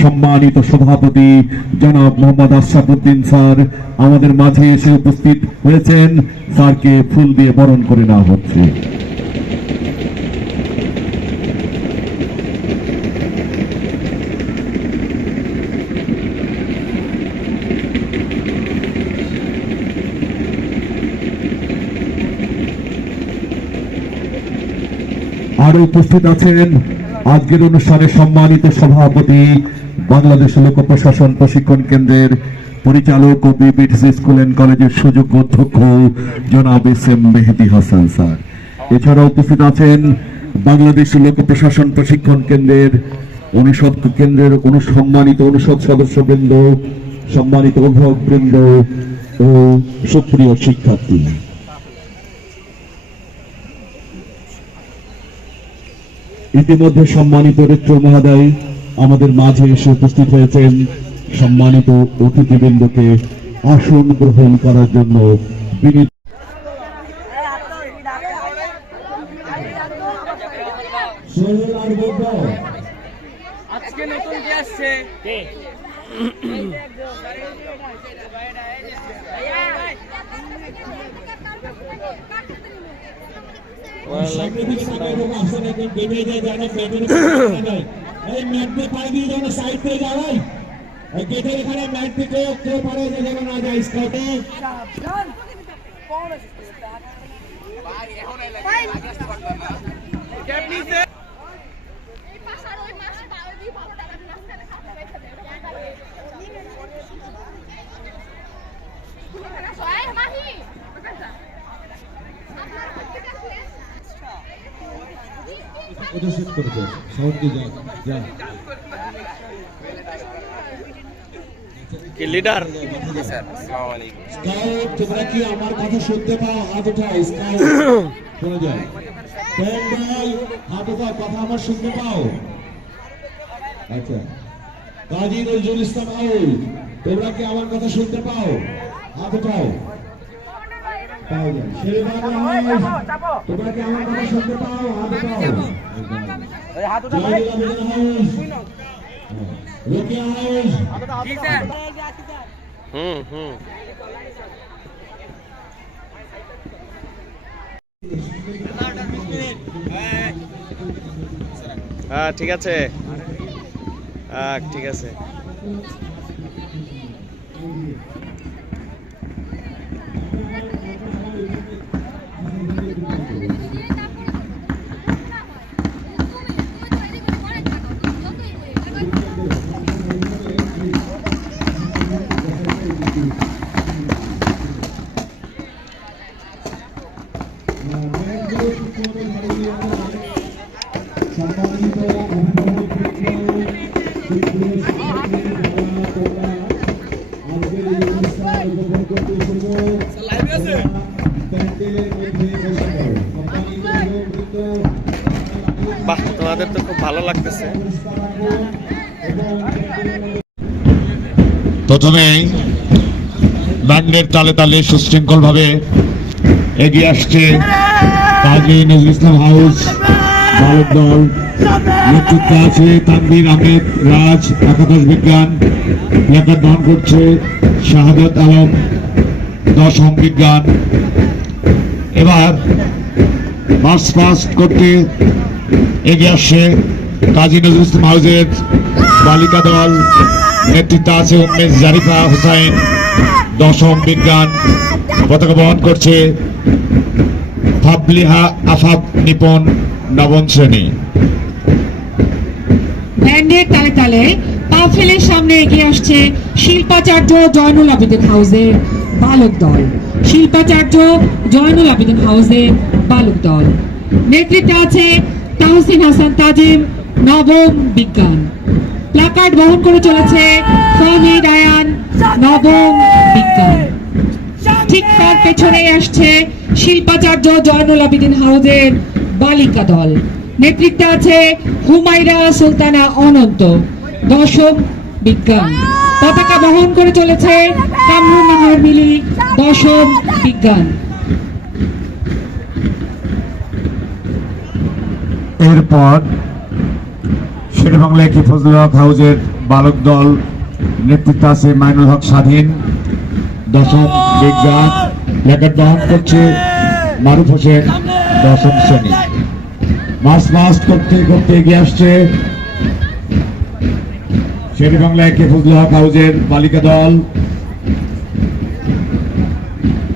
সম্মানিত সভাপতি জনাব মোহাম্মদ আশরাফুদ্দিন স্যার আমাদের মাঝে এসে উপস্থিত হয়েছেন। স্যারকে ফুল দিয়ে বরণ করে নেওয়া হচ্ছে। আরো উপস্থিত আছেন আজকের অনুষ্ঠানে সম্মানিত সভাপতি বাংলাদেশ লোক প্রশাসন প্রশিক্ষণ কেন্দ্রের পরিচালক ও বিপিটিসি স্কুল এন্ড কলেজের সুযোগ্য অধ্যক্ষ জনাব এস.এম. মেহেদী হাসান স্যার। এছাড়া উপস্থিত আছেন বাংলাদেশ লোক প্রশাসন প্রশিক্ষণ কেন্দ্রের সম্মানিত অনুষদ সদস্যবৃন্দ, সম্মানিত অভিভাবকবৃন্দ ও সুপ্রিয় শিক্ষার্থী। ইতিমধ্যে সম্মানিত রেক্টর মহোদয় আমাদের মাঝে এসে উপস্থিত হয়েছেন। সম্মানিত অতিথিবৃন্দকে আসন গ্রহণ করার জন্য বিনীত আজকে নতুন কি আসছে লিডার তোমরা কি আমার কথা শুনতে পাও? হাত উঠাও, শোনা যায়? হাত উঠাও, কথা আমার শুনতে পাও? আচ্ছা, কাজী নজরুল ইসলাম আউল, তোমরা কি আমার কথা শুনতে পাও? হাত উঠাও। তোমরা কি আমার কথা শুনতে পাও? হাত উঠাও। হ্যাঁ ঠিক আছে, ঠিক আছে। বাহ, তোমাদের তো খুব ভালো লাগতেছে। প্রথমেই ব্যান্ডের তালে তালে সুশৃঙ্খল ভাবে এগিয়ে আসছে কাজী নজরুল ইসলাম হাউস বালক দল। নেতৃত্বে আছে তানভীর আহমেদ রাজ, একাদশ বিজ্ঞান। প্ল্যাকার্ড বহন করছে শাহাদাত আলম, দশম বিজ্ঞান। এবার মার্চ পাস্ট করতে এগিয়ে আসছে কাজী নজরুল ইসলাম হাউসের বালিকা দল। নেতৃত্বে আছে উম্মেশ জারিফা হুসাইন, দশম বিজ্ঞান। পতাকা বহন করছে ফাবলিহা আফাক নিপন, নবম শ্রেণী। ব্যান্ডের তালে তালে পা ফেলে সামনে এগিয়ে আসছে শিল্পাচার্য জয়নুল আবেদিন হাউসের বালক দল। শিল্পাচার্য জয়নুল আবেদিন হাউসের বালক দল। নেতৃত্বে আছে তাহসিন হাসান তাজিম, নবম বিজ্ঞান। প্ল্যাকার্ড বহন করে চলেছে ফাহিদ আয়ান, নবম বিজ্ঞান। ঠিক তার পেছনে আসছে শিল্পাচার্য জয়নুল আবেদিন হাউসের বালিকা দল। নেতৃত্বে আছে হুমায়রা সুলতানা অনন্ত, দশম বিজ্ঞান। পতাকা বহন করে চলেছে কামরুন নাহার মিলি, দশম বিজ্ঞান। এরপর শেরেবাংলা কি ফজলুল হক হাউসের বালক দল নেতৃত্বে আছে মাইনুল হক স্বাধীন। দশম বিজ্ঞান প্ল্যাকার্ড বহন করছে মারুফ হোসেন, দশম শ্রেণী। মার্চ পাস্ট করতে করতে এগিয়ে আসছে শের বাংলা একে ফজলুল হক হাউজের বালিকা দল।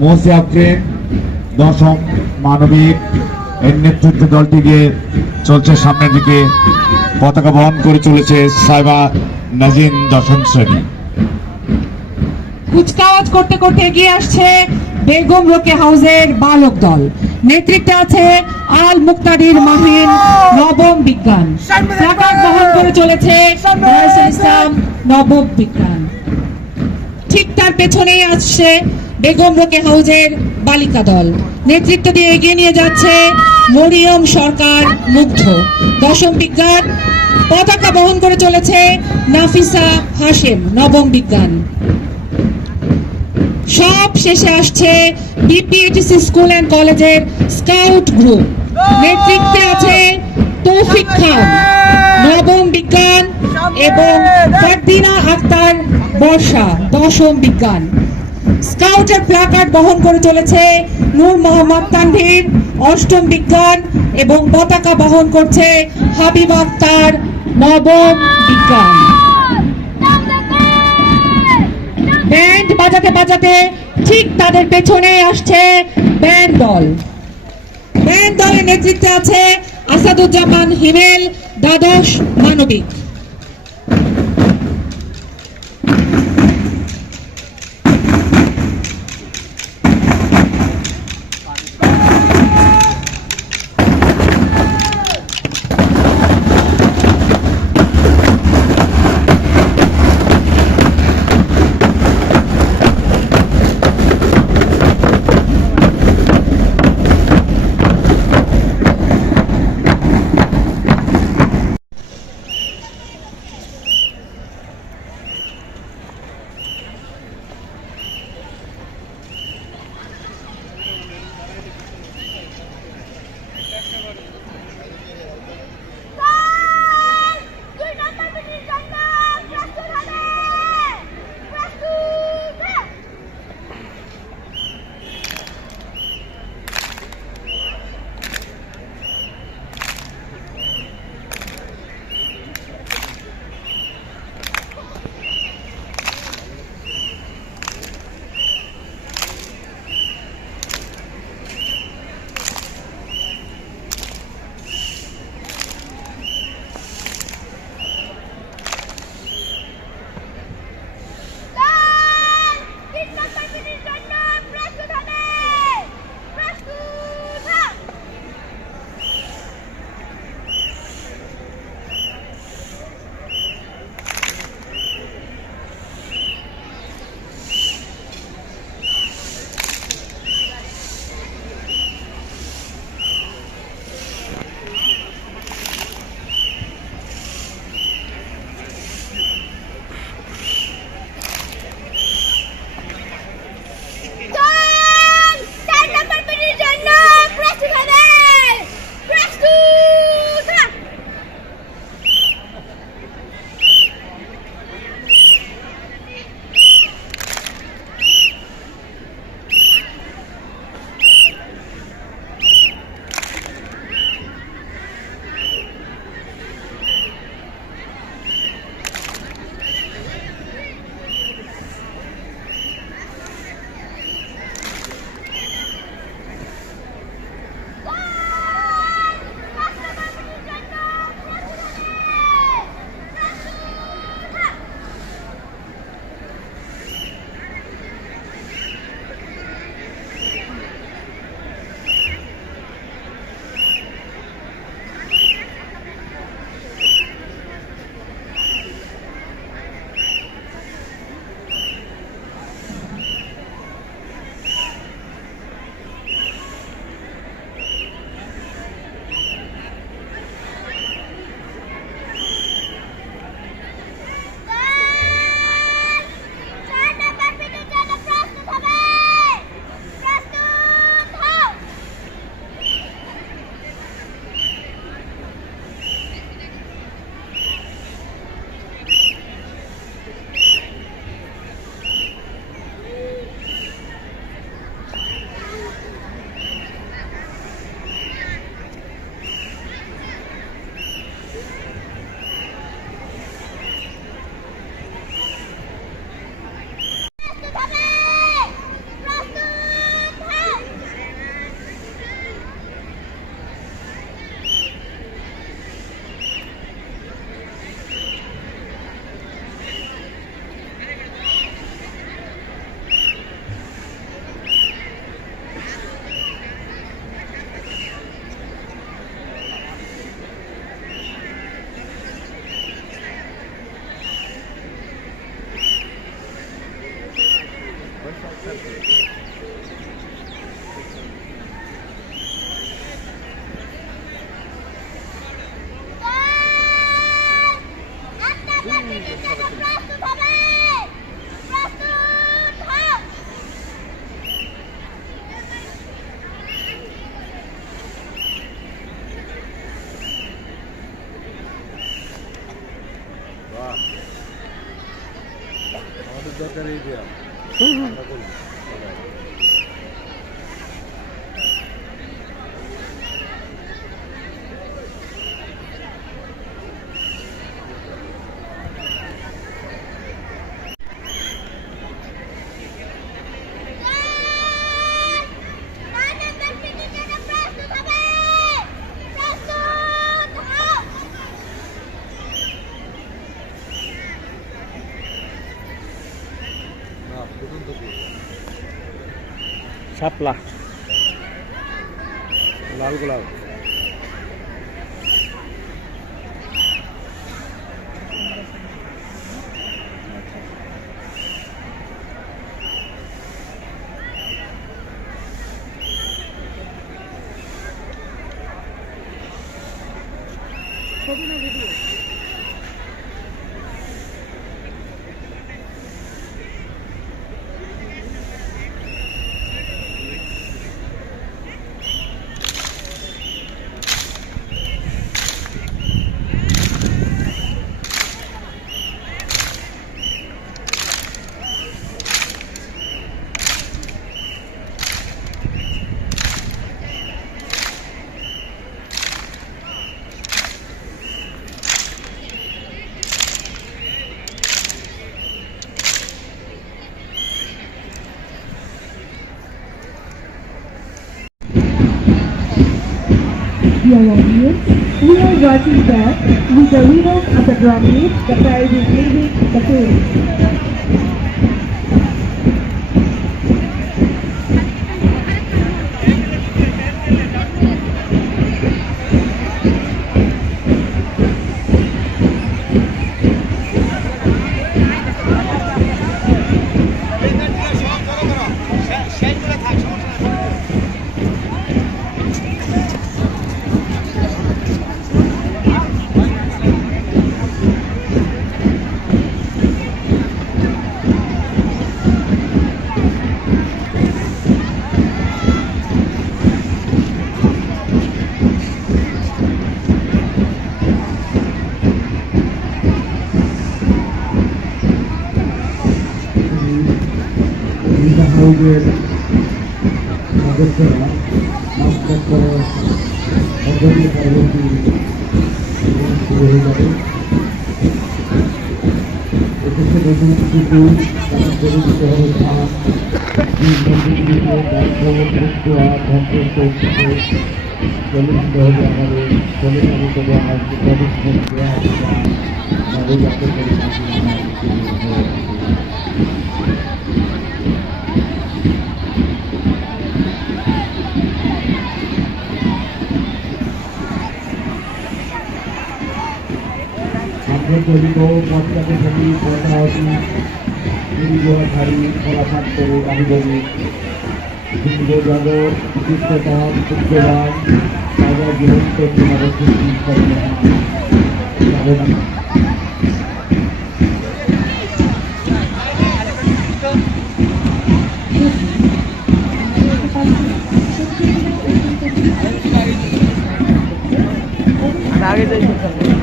মোসে আফরিন, দশম মানবিক। এর নেতৃত্বে দলটি গিয়ে চলছে সামনের দিকে, পতাকা বহন করে চলেছে সাইবা নাজিন, দশম শ্রেণী। কুচকাওয়াজ করতে করতে এগিয়ে আসছে বেগম রোকে হাউসের বালক দল। নেতৃত্বে আছে আল মুক্তাদির মাহিন, নবম বিজ্ঞান। প্লাকার্ড বহন করে চলেছে রাইসুল ইসলাম, নবম বিজ্ঞান। ঠিক তার পেছনেই আসছে বেগম রোকে হাউসের বালিকা দল। নেতৃত্ব দিয়ে এগিয়ে নিয়ে যাচ্ছে মরিয়ম সরকার, মুগ্ধ, দশম বিজ্ঞান। পতাকা বহন করে চলেছে নাফিসা হাশেম, নবম বিজ্ঞান। সব শেষে আসছে বিপিএটিসি স্কুল অ্যান্ড কলেজের স্কাউট গ্রুপ। নেতৃত্বে আছে তৌফিক খান, নবম বিজ্ঞান, এবং ফারদিনা আক্তার বর্ষা, দশম বিজ্ঞান। স্কাউটের প্ল্যাকার্ড বহন করে চলেছে নূর মোহাম্মদ তানভীর, অষ্টম বিজ্ঞান, এবং পতাকা বহন করছে হাবিব আক্তার, নবম বিজ্ঞান। ব্যান্ড বাজাতে বাজাতে ঠিক তাদের পেছনে আসছে ব্যান্ড দল। ব্যান্ড দলের নেতৃত্বে আছে আসাদুজ্জামান হিমেল, দ্বাদশ মানবিক। শাপলা লাল গোলাপ Dear audience, we are working back with the winners of the drum meet. The prize is leaving the field. হাউজের সদস্যরা মাস্টার করে অগ্রণী পরবর্তী শুরু হয়ে যাবে। এক্ষেত্রে নতুন কিছু তারা করে দিতে হবে ধান চলে দিতে হবে আমাদের চলে যাবে তবে আমার পরিশ্রম দেওয়া হবে আমাদের যাতে করে আন্তর্জাতিক পঞ্চায়েত সমিতি প্রধানমন্ত্রী নির্বাহী ফলাফল করে আনুষ্ঠানিক হিন্দু যাদব চিত্রকার সত্যবান তারা জীবন্ত সৃষ্টি করেন। আগে যাই